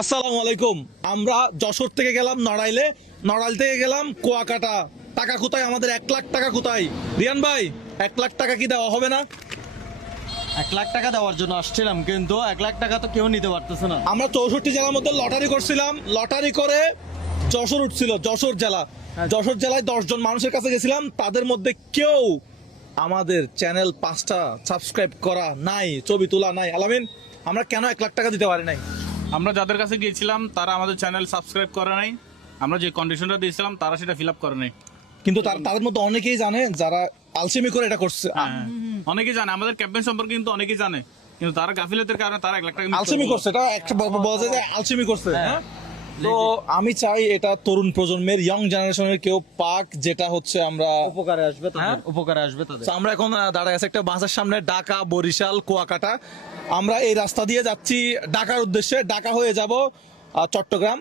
আসসালামু আলাইকুম। আমরা যশোর থেকে গেলাম নড়াইলে, নড়াইল থেকে গেলাম কুয়াকাটা। টাকা কোথায় আমাদের? 1 লাখ টাকা কোথায়? রিয়ান ভাই, 1 লাখ টাকা কি দেওয়া হবে না? 1 লাখ টাকা দেওয়ার জন্য আসছিলাম, কিন্তু 1 লাখ টাকা তো কেউ নিতে পারতেছে না। আমরা 64 জেলার মধ্যে লটারি করছিলাম, লটারি করে যশোর উঠছিল, যশোর জেলা। যশোর জেলায় 10 জন মানুষের কাছে গেছিলাম, তাদের মধ্যে কেউ আমাদের চ্যানেল 5টা সাবস্ক্রাইব করা নাই, ছবি তোলা নাই। আলামিন, আমরা কেন 1 লাখ টাকা দিতে পারি নাই? আমরা যাদের কাছে গিয়েছিলাম তারা আমাদের চ্যানেল সাবস্ক্রাইব করে নাই। আমরা যে কন্ডিশনটা দিয়েছিলাম তারা সেটা ফিল আপ করে নাই। কিন্তু তাদের মধ্যে অনেকেই জানে যারা আলসেমি করে এটা করছে। হ্যাঁ, অনেকেই জানে আমাদের ক্যাম্পেইন সম্পর্কে, কিন্তু অনেকেই জানে, কিন্তু তারা গাফিলতির কারণে তারা 1 লাখ টাকা miss আলসেমি করে করছে, এটা একটা বলা যায় যে আলসেমি করছে। হ্যাঁ, তো আমি চাই এটা তরুণ প্রজন্মের, ইয়ং জেনারেশনের কেউ পাক, যেটা হচ্ছে আমরা উপকারে আসবে তাদের, হ্যাঁ? উপকারে আসবে তাদের। তো আমরা এখন দাঁড়ায় আছি একটা বাসের সামনে, ঢাকা, বরিশাল, কুয়াকাটা। আমরা এই রাস্তা দিয়ে যাচ্ছি ঢাকার উদ্দেশ্যে, ঢাকা হয়ে যাব চট্টগ্রাম।